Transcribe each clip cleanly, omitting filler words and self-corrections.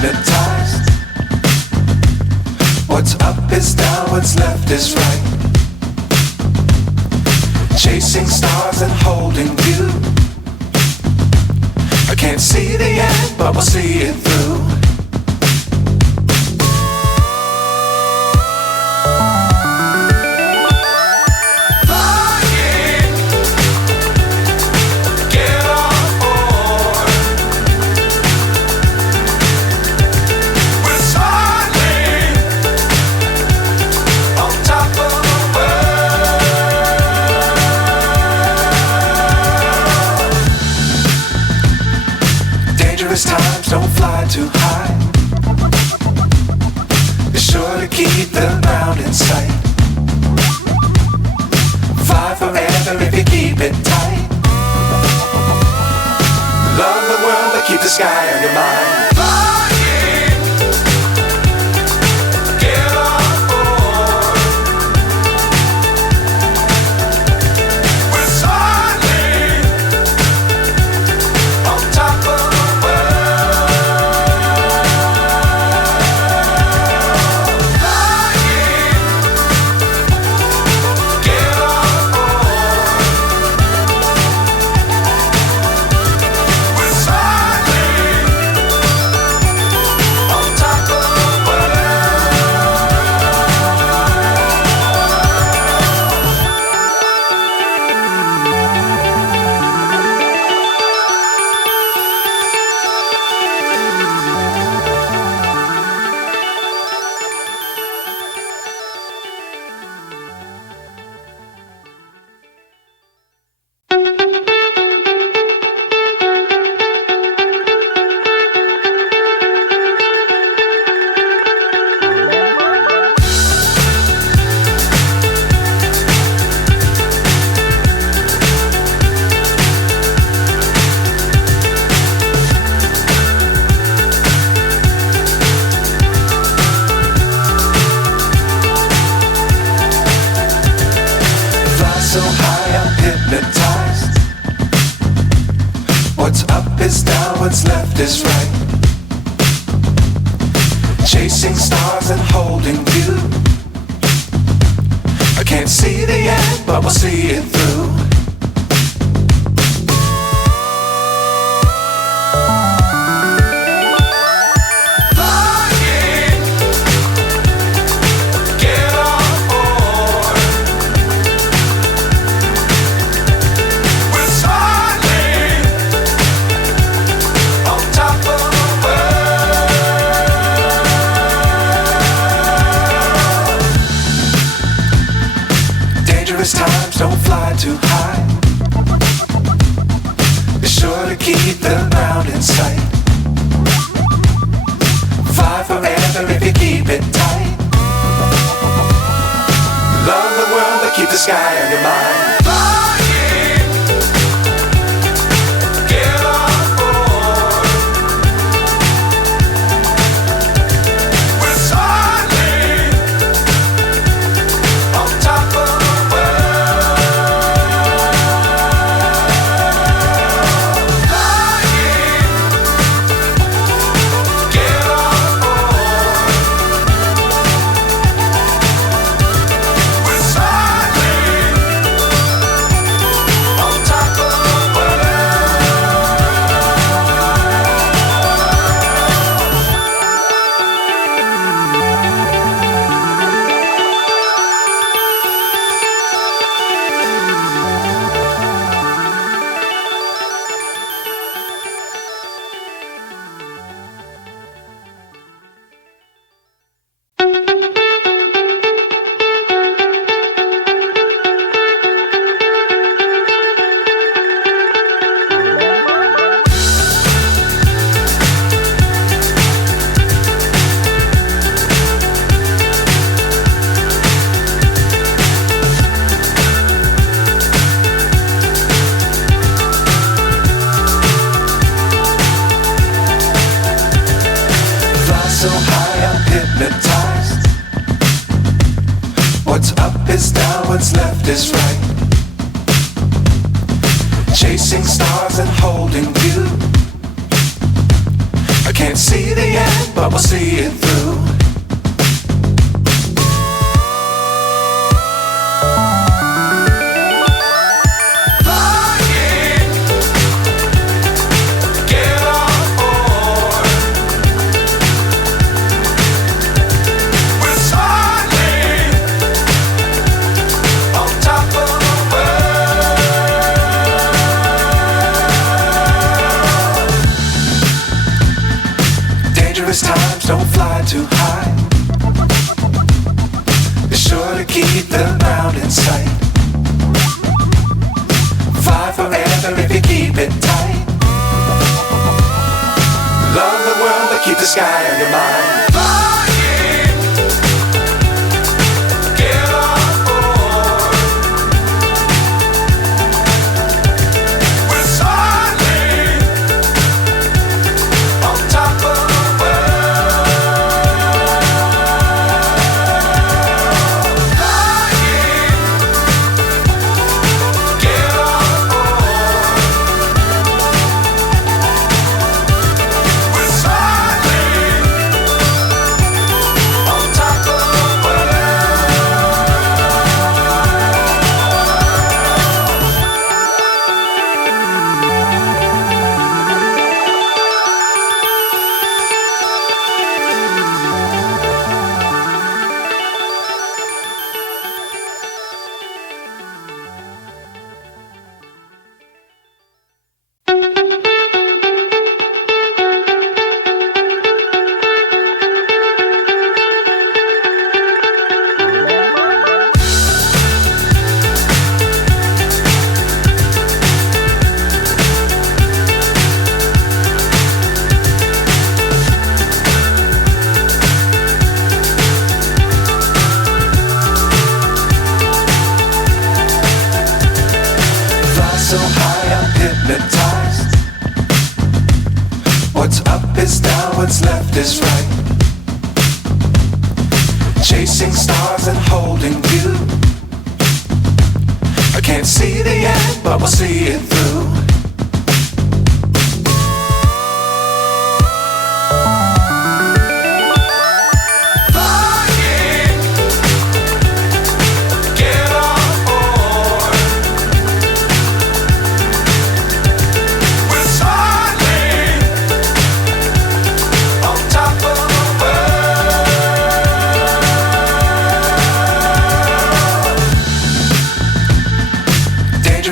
hypnotized. What's up is down, what's left is right. Chasing stars and holding you. I can't see the end, but we'll see it through. Times don't fly too high. Be sure to keep the ground in sight. Fly forever if you keep it tight. Love the world but keep the sky on your mind. So high I'm hypnotized. What's up is down, what's left is right. Chasing stars and holding you. I can't see the end, but we'll see it through. Times don't fly too high. Be sure to keep the ground in sight. Fly forever if you keep it tight. Love the world but keep the sky on your mind. So high I'm hypnotized. What's up is down, what's left is right. Chasing stars and holding you. I I can't see the end, but we'll see it through. Times don't fly too high. Be sure to keep the ground in sight. Fly forever if you keep it tight. Love the world but keep the sky on your mind. So high I'm hypnotized. What's up is down, what's left is right. Chasing stars and holding you. I can't see the end, but we'll see it through.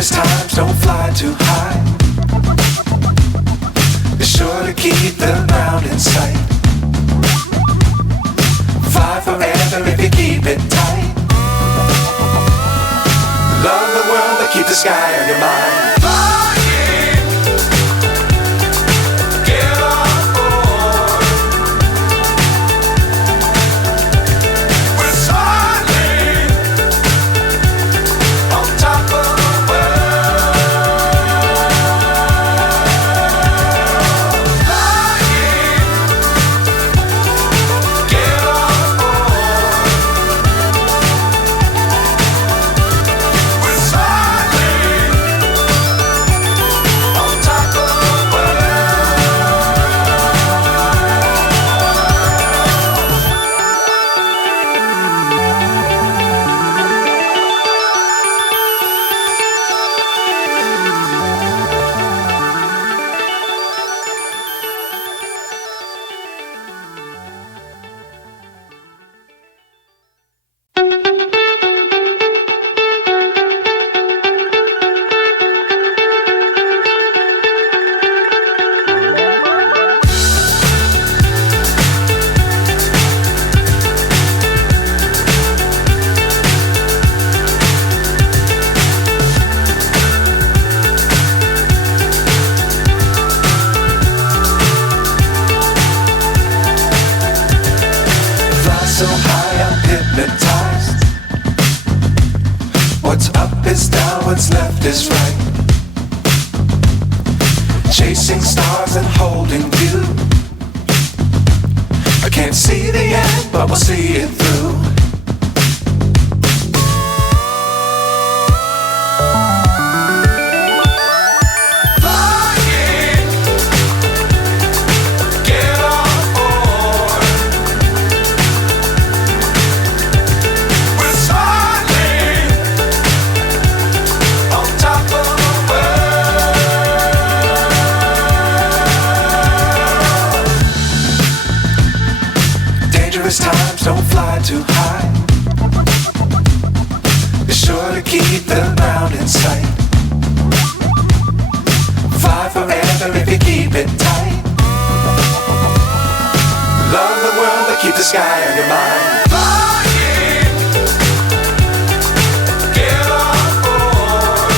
Times don't fly too high. Be sure to keep the ground in sight. Fly forever if you keep it tight. Love the world but keep the sky on your mind. So high I'm hypnotized. What's up is down, what's left is right. Chasing stars and holding you. I can't see the end, but we'll see it through. Flying, get the ground in sight. Fly forever if you keep it tight. Love the world but keep the sky on your mind. Flying, get on board.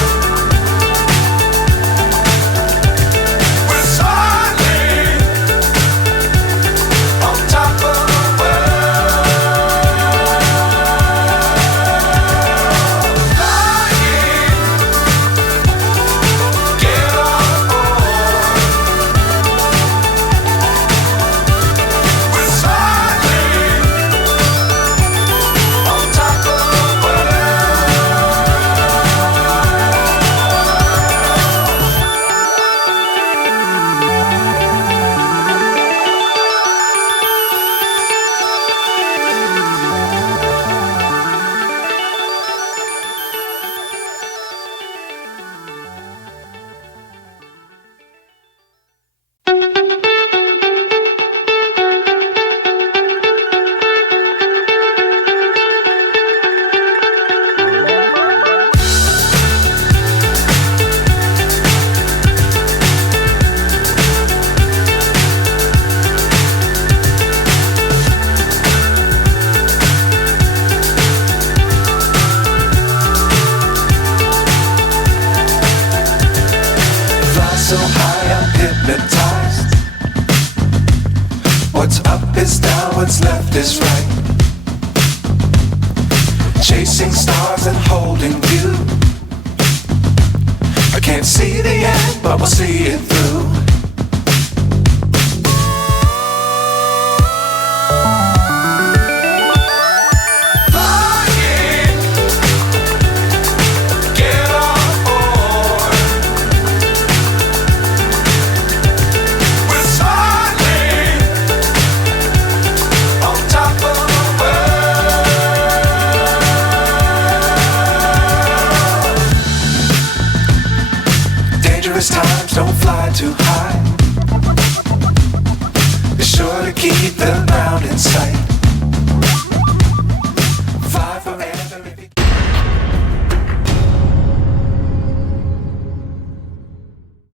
We're soaring on top of the world. Flying, get on board. We're soaring on top of the Fly so high I'm hypnotized. What's up is down, what's left is right. Chasing stars and holding you. I can't see the end, but we'll see it through. Flying, get on board. We're soaring on top of the world. Dangerous times, don't fly too high. Be sure to keep the ground in sight.